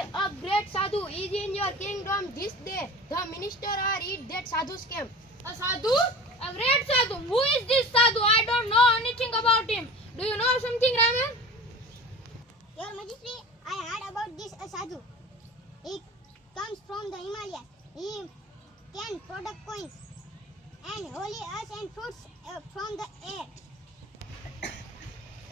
a great sadhu is in your kingdom this day. The minister are eat that sadhu's camp. A sadhu? A great sadhu. Who is this sadhu? I don't know anything about him. Do you know something, Raman? Your Majesty, I heard about this sadhu. He comes from the Himalayas. He can product coins and holy earth and fruits from the air.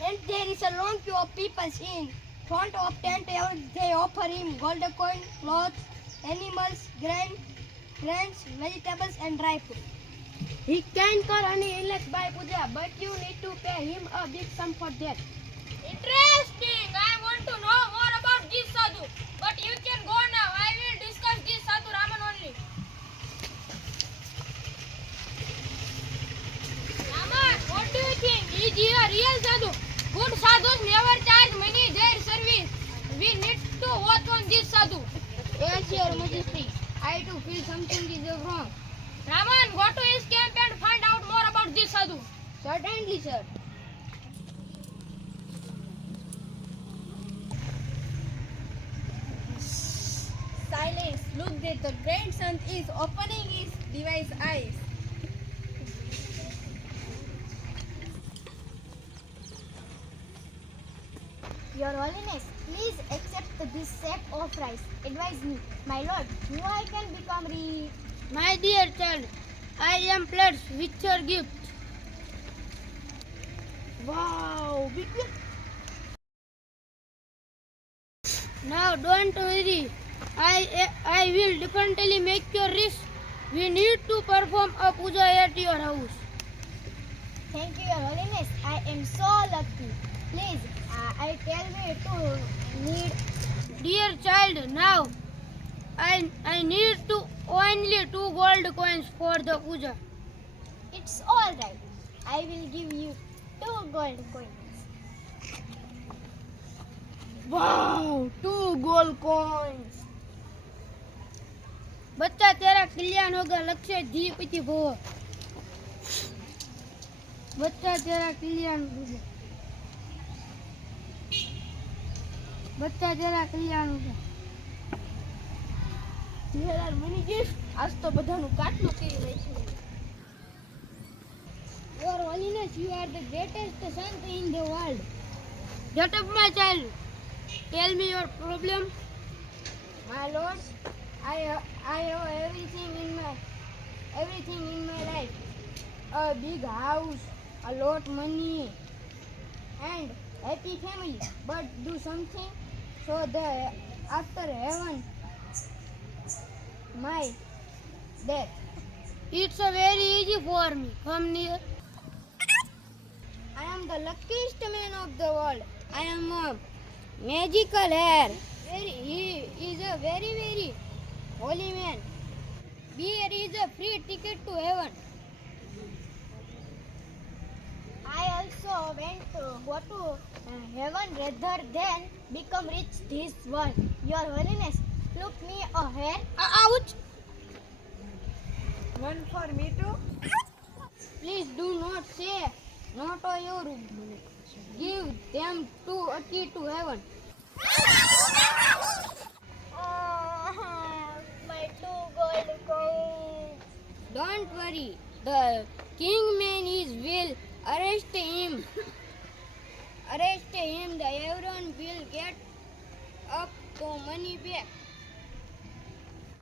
And there is a long queue of people in front of tent. They offer him gold coin, clothes, animals, grains, vegetables and dry fruit. He can call any illness by puja, but you need to pay him a big sum for that. Interesting. I want to know more about this sadhu. But you can go now. I will discuss this sadhu Raman only. Raman, what do you think? Is he a real sadhu? Good sadhus never charge money their service. We need to watch on this sadhu. Yes, Your Majesty. I too feel something is wrong. Raman, go to his camp and find out more about this sadhu. Certainly, sir. Silence. Look that the great sun is opening his device eyes. Your Holiness, please accept this sack of rice. Advise me, my lord, who I can become rich. My dear child, I am blessed with your gift. Wow, big gift. Now don't worry. I will definitely make your rich. We need to perform a puja at your house. Thank you, Your Holiness. I am so lucky. Please, I tell me to need. Dear child, now I need to only 2 gold coins for the puja. It's all right. I will give you 2 gold coins. Wow, 2 gold coins. बच्चा तेरा कल्याण होगा लक्ष्य धीपति भव. बच्चा तेरा कल्याण होगा. बच्चा तेरा कल्याण होगा. There are many gifts. આજ તો બધાનું કાટલું કરી નાખ્યું. Your Holiness, you are the greatest saint in the world. Get up, my child. Tell me your problem. My lord, I have everything in my life. A big house, a lot money, and happy family. But do something so that after heaven, my death. It's a very easy for me. Come near. I am the luckiest man of the world. I am a magical hair. He is a very, very holy man. Here is a free ticket to heaven. I also want to go to heaven rather than become rich this world. Your Holiness, look me a hair. Ouch! One for me too. Please do not say no to your. Give them a key to heaven. My 2 gold coins. Don't worry. The king man will arrest him. Everyone will get up to money back.